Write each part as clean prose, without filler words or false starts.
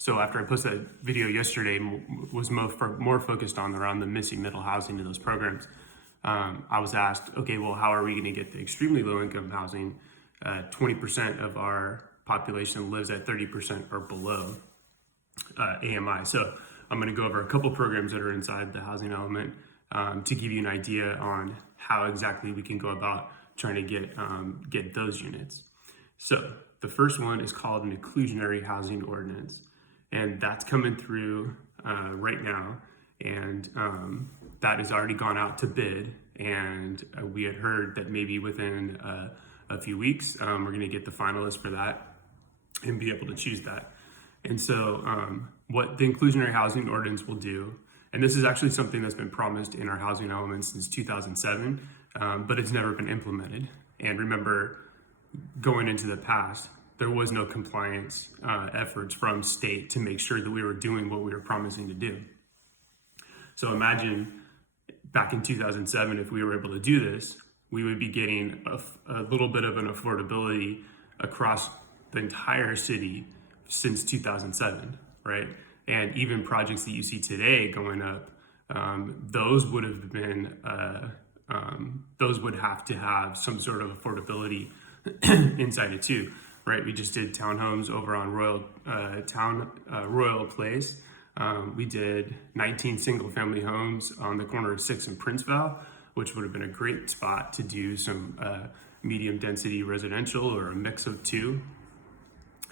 So after I posted that video yesterday, was more focused on around the missing middle housing to those programs. I was asked, okay, well, how are we going to get the extremely low income housing? 20% of our population lives at 30% or below AMI. So I'm going to go over a couple programs that are inside the housing element to give you an idea on how exactly we can go about trying to get those units. So the first one is called an Occlusionary housing ordinance, and that's coming through right now, and that has already gone out to bid, and we had heard that maybe within a few weeks we're going to get the finalists for that and be able to choose that. And so what the Inclusionary housing ordinance will do, and this is actually something that's been promised in our housing element since 2007, but it's never been implemented. And remember, going into the past, there was no compliance efforts from state to make sure that we were doing what we were promising to do. So imagine back in 2007, if we were able to do this, we would be getting a little bit of an affordability across the entire city since 2007, right? And even projects that you see today going up, those would have been, those would have to have some sort of affordability inside it too, right? We just did townhomes over on Royal Place. We did 19 single family homes on the corner of 6th and Princeville, which would have been a great spot to do some medium density residential or a mix of two.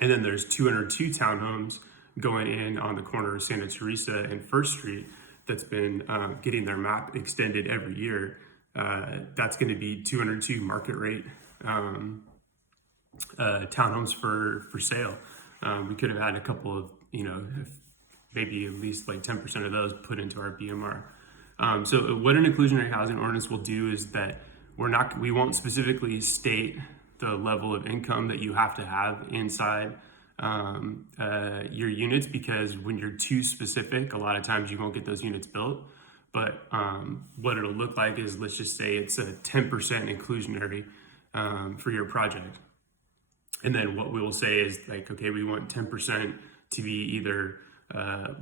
And then there's 202 townhomes going in on the corner of Santa Teresa and First Street that's been getting their map extended every year. That's going to be 202 market rate townhomes for sale. We could have had a couple of, maybe at least like 10% of those put into our BMR. So what an Inclusionary housing ordinance will do is that we won't specifically state the level of income that you have to have inside your units, because when you're too specific, a lot of times you won't get those units built. But what it'll look like is, let's just say it's a 10% inclusionary for your project. And then what we will say is like, okay, we want 10% to be either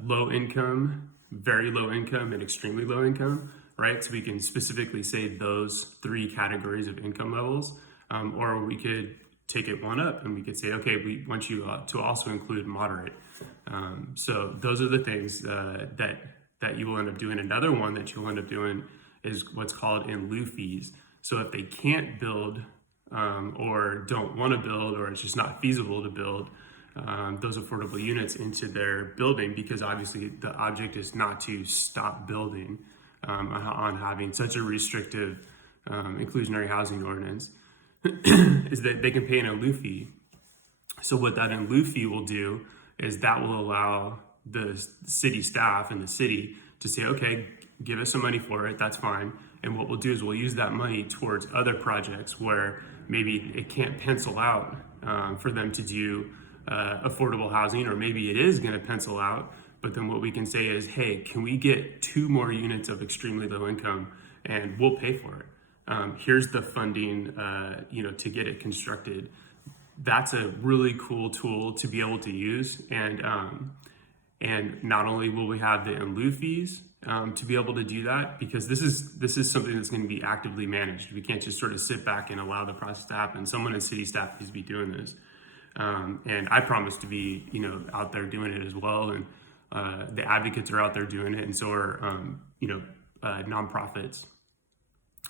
low income, very low income, and extremely low income, right? So we can specifically say those three categories of income levels, or we could take it one up and we could say, okay, we want you to also include moderate. So those are the things that you will end up doing. Another one that you'll end up doing is what's called in lieu fees. So if they can't build or don't want to build, or it's just not feasible to build those affordable units into their building, because obviously the object is not to stop building on having such a restrictive inclusionary housing ordinance, is that they can pay an in lieu fee. So what that in lieu fee will do is that will allow the city staff and the city to say, okay, give us some money for it, that's fine. And what we'll do is we'll use that money towards other projects where maybe it can't pencil out for them to do affordable housing, or maybe it is going to pencil out. But then what we can say is, hey, can we get 2 more units of extremely low income, and we'll pay for it. Here's the funding, to get it constructed. That's a really cool tool to be able to use, and not only will we have the in lieu fees to be able to do that, because this is something that's going to be actively managed. We can't just sort of sit back and allow the process to happen. Someone in city staff needs to be doing this, and I promise to be out there doing it as well. And the advocates are out there doing it, and so are nonprofits.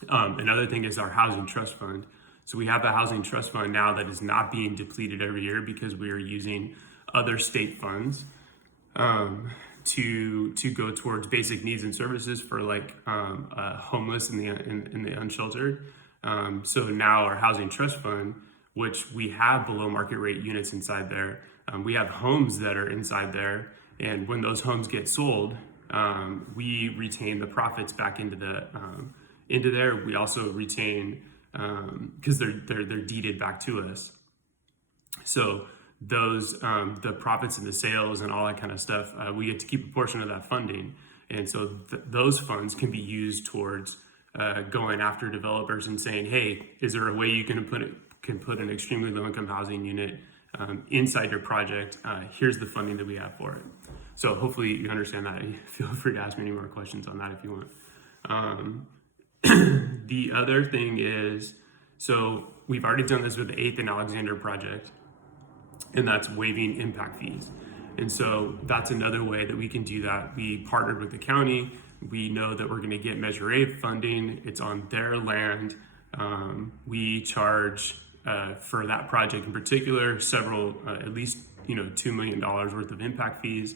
Another thing is our housing trust fund. So we have a housing trust fund now that is not being depleted every year because we are using other state funds to go towards basic needs and services for like homeless and the unsheltered. So now our housing trust fund, which we have below market rate units inside there, we have homes that are inside there, and when those homes get sold, we retain the profits back into there. We also retain, because they're deeded back to us. So those the profits and the sales and all that kind of stuff, we get to keep a portion of that funding, and so those funds can be used towards going after developers and saying, hey, is there a way you can put an extremely low income housing unit inside your project, here's the funding that we have for it. So hopefully you understand that. Feel free to ask me any more questions on that if you want. The other thing is, so we've already done this with the 8th and Alexander project, and that's waiving impact fees. And so that's another way that we can do that. We partnered with the county. We know that we're going to get Measure A funding. It's on their land. We charge for that project in particular several, at least $2 million worth of impact fees.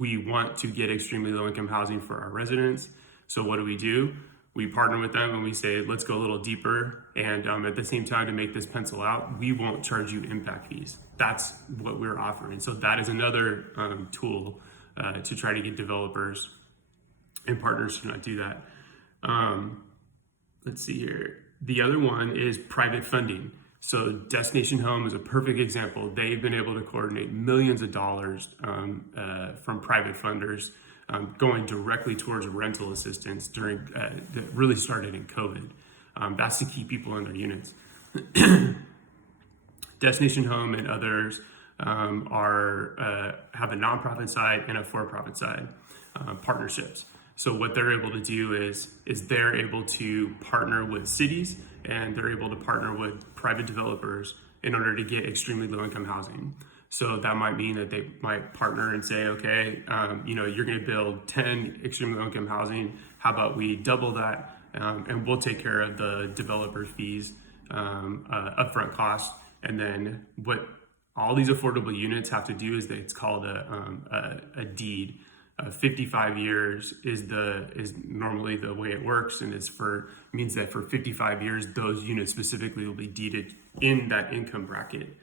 We want to get extremely low income housing for our residents. So what do? We partner with them and we say, let's go a little deeper. And at the same time, to make this pencil out, we won't charge you impact fees. That's what we're offering. So that is another tool to try to get developers and partners to not do that. Let's see here. The other one is private funding. So Destination Home is a perfect example. They've been able to coordinate millions of dollars from private funders going directly towards rental assistance during that really started in COVID. That's to keep people in their units. Destination Home and others have a nonprofit side and a for-profit side partnerships. So what they're able to do is they're able to partner with cities and they're able to partner with private developers in order to get extremely low income housing. So that might mean that they might partner and say, okay, you're going to build 10 extremely low income housing. How about we double that and we'll take care of the developer fees, upfront costs. And then what all these affordable units have to do is it's called a deed. 55 years is normally the way it works, and means that for 55 years those units specifically will be deeded in that income bracket.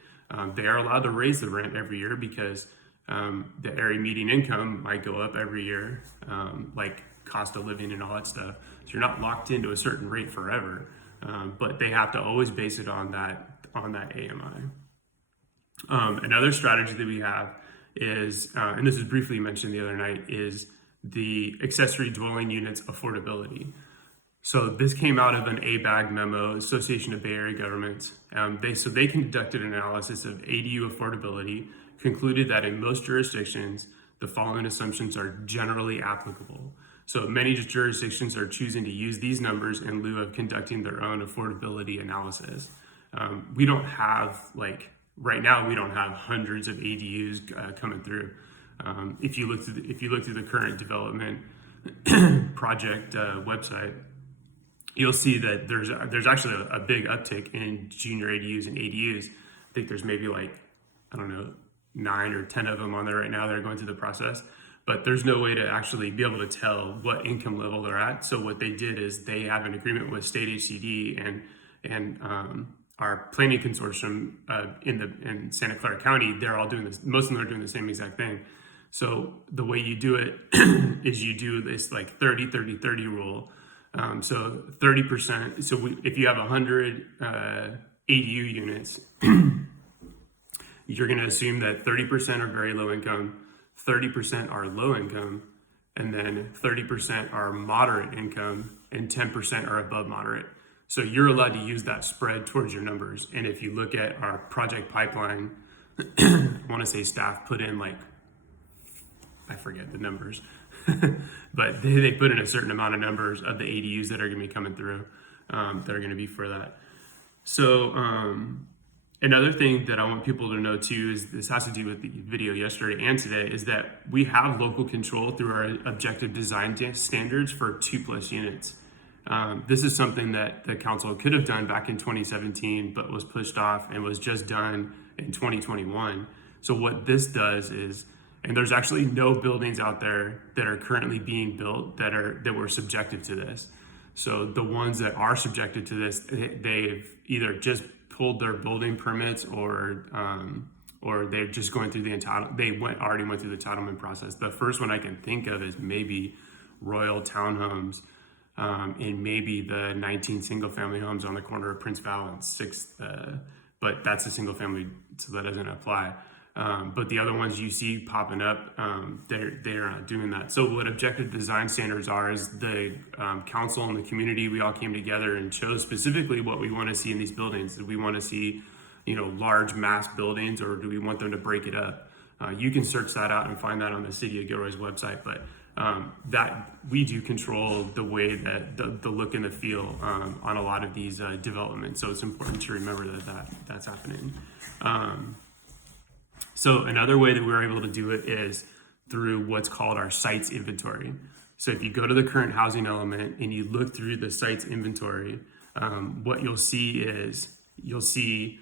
They are allowed to raise the rent every year because the area median income might go up every year, like cost of living and all that stuff. So you're not locked into a certain rate forever, but they have to always base it on that AMI. Another strategy that we have is, and this was briefly mentioned the other night, is the accessory dwelling units affordability. So this came out of an ABAG memo, Association of Bay Area Governments. They conducted an analysis of ADU affordability, concluded that in most jurisdictions, the following assumptions are generally applicable. So many jurisdictions are choosing to use these numbers in lieu of conducting their own affordability analysis. We don't have right now, we don't have hundreds of ADUs coming through. If you look through the current development project website, you'll see that there's actually a big uptick in junior ADUs and ADUs. I think there's maybe 9 or 10 of them on there right now that are going through the process. But there's no way to actually be able to tell what income level they're at. So what they did is they have an agreement with state HCD and our planning consortium in Santa Clara County. They're all doing this. Most of them are doing the same exact thing. So the way you do it is you do this 30-30-30 rule. So 30%. So if you have 100 ADU units, you're going to assume that 30% are very low income, 30% are low income, and then 30% are moderate income, and 10% are above moderate. So you're allowed to use that spread towards your numbers. And if you look at our project pipeline, I want to say staff put in I forget the numbers, but they put in a certain amount of numbers of the ADUs that are going to be coming through that are going to be for that. So another thing that I want people to know too is this has to do with the video yesterday and today, is that we have local control through our objective design standards for 2+ units. This is something that the council could have done back in 2017, but was pushed off and was just done in 2021. So what this does is, and there's actually no buildings out there that are currently being built that were subjected to this. So the ones that are subjected to this, they've either just pulled their building permits or they're just going through already went through the entitlement process. The first one I can think of is maybe Royal Townhomes, and maybe the 19 single family homes on the corner of Prince Val and 6th, but that's a single family, so that doesn't apply. But the other ones you see popping up, they're not doing that. So what objective design standards are is the council and the community, we all came together and chose specifically what we want to see in these buildings. We want to see large mass buildings, or do we want them to break it up? You can search that out and find that on the City of Gilroy's website, but that we do control the way that the look and the feel on a lot of these developments. So it's important to remember that's happening. So another way that we're able to do it is through what's called our sites inventory. So if you go to the current housing element and you look through the sites inventory, what you'll see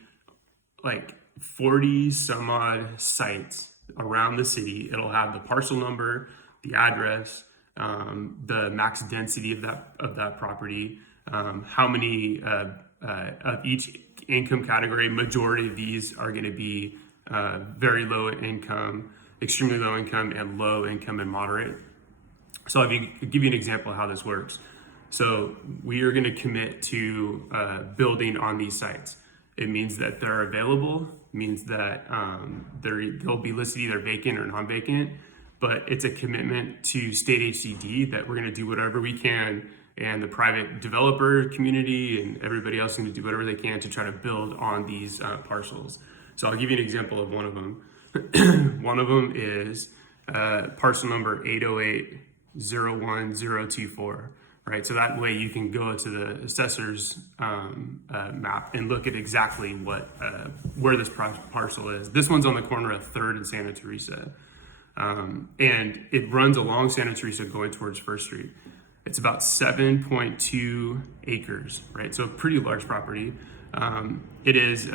like 40 some odd sites around the city. It'll have the parcel number, the address, the max density of that property, how many of each income category. Majority of these are going to be very low income, extremely low income, and low income and moderate. So I'll give you an example of how this works. So we are going to commit to building on these sites. It means that they're available, means that they'll be listed either vacant or non-vacant, but it's a commitment to state HCD that we're going to do whatever we can, and the private developer community and everybody else is going to do whatever they can to try to build on these parcels. So I'll give you an example of one of them. One of them is parcel number 808-01024. Right, so that way you can go to the assessor's map and look at exactly where this parcel is. This one's on the corner of 3rd and Santa Teresa, and it runs along Santa Teresa going towards First Street. It's about 7.2 acres, right? So a pretty large property. It is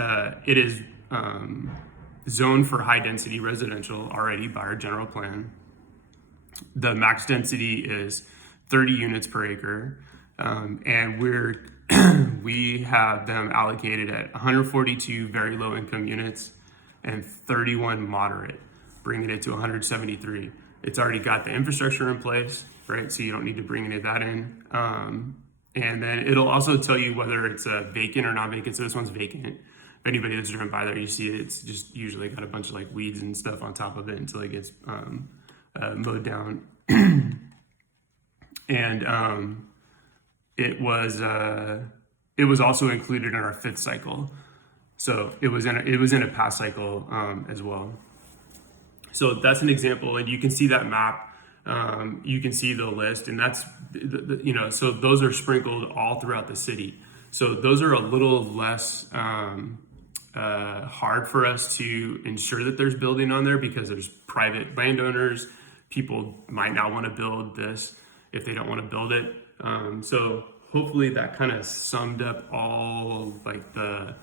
zoned for high density residential already by our general plan. The max density is 30 units per acre, and we have them allocated at 142 very low income units and 31 moderate, bringing it to 173. It's already got the infrastructure in place, right? So you don't need to bring any of that in. And then it'll also tell you whether it's vacant or not vacant. So this one's vacant. If anybody that's driven by there, you see it's just usually got a bunch of like weeds and stuff on top of it until it gets mowed down. And it was also included in our 5th cycle, so it was in a past cycle as well. So that's an example, and you can see that map. You can see the list, and that's so those are sprinkled all throughout the city. So those are a little less hard for us to ensure that there's building on there because there's private landowners. People might not want to build this if they don't want to build it. So hopefully that kind of summed up all like the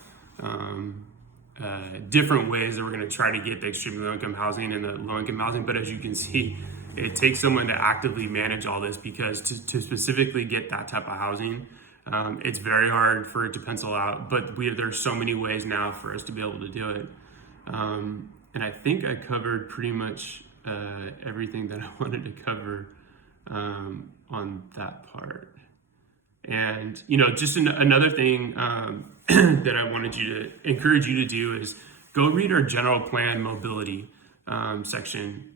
different ways that we're going to try to get the extremely low income housing and the low income housing. But as you can see, it takes someone to actively manage all this, because to specifically get that type of housing, it's very hard for it to pencil out. But there's so many ways now for us to be able to do it. And I think I covered pretty much everything that I wanted to cover on that part. And just another thing that I wanted to encourage you to do is go read our general plan mobility section.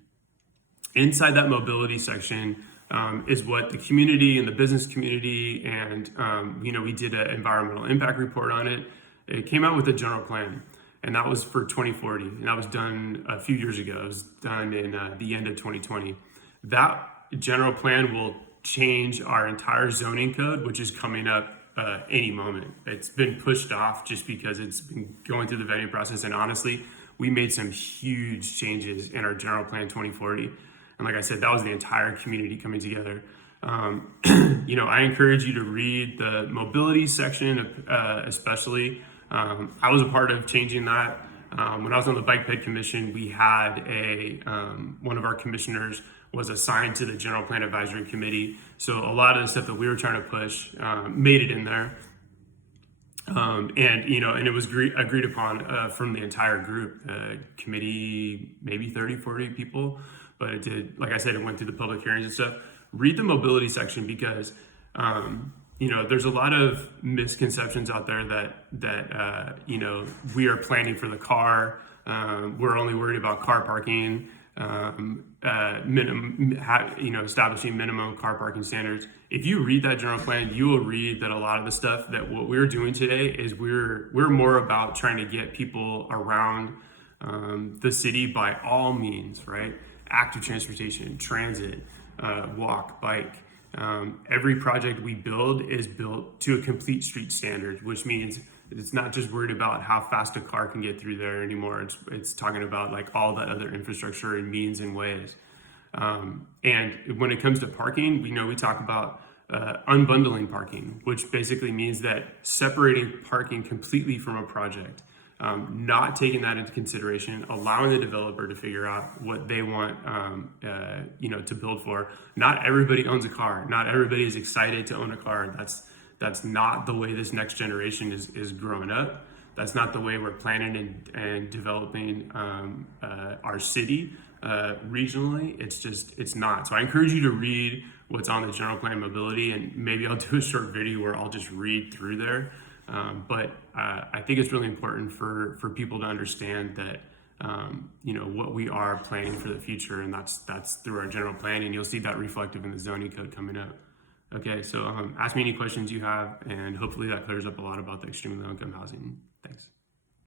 Inside that mobility section is what the community and the business community and we did an environmental impact report on it. It came out with a general plan, and that was for 2040, and that was done a few years ago. It was done in the end of 2020. That general plan will change our entire zoning code, which is coming up any moment. It's been pushed off just because it's been going through the vetting process, and honestly, we made some huge changes in our general plan 2040. And like I said, that was the entire community coming together. I encourage you to read the mobility section, especially. I was a part of changing that. When I was on the Bike Ped Commission, we had one of our commissioners was assigned to the General Plan Advisory Committee. So a lot of the stuff that we were trying to push made it in there. And it was agreed upon from the entire group, committee, maybe 30, 40 people. But it did, like I said, it went through the public hearings and stuff. Read the mobility section, because there's a lot of misconceptions out there that we are planning for the car. We're only worried about car parking. establishing minimum car parking standards. If you read that general plan, you will read that a lot of the stuff that what we're doing today is we're more about trying to get people around the city by all means, right? Active transportation, transit, walk, bike. Every project we build is built to a complete street standard, which means it's not just worried about how fast a car can get through there anymore. It's talking about like all that other infrastructure and means and ways. And when it comes to parking, we talk about unbundling parking, which basically means that separating parking completely from a project, not taking that into consideration, allowing the developer to figure out what they want, to build for. Not everybody owns a car. Not everybody is excited to own a car. That's not the way this next generation is growing up. That's not the way we're planning and developing our city regionally. It's not. So I encourage you to read what's on the general plan mobility, and maybe I'll do a short video where I'll just read through there. But I think it's really important for people to understand that what we are planning for the future, and that's through our general plan, and you'll see that reflective in the zoning code coming up. Okay, so ask me any questions you have, and hopefully that clears up a lot about the extremely low income housing. Thanks.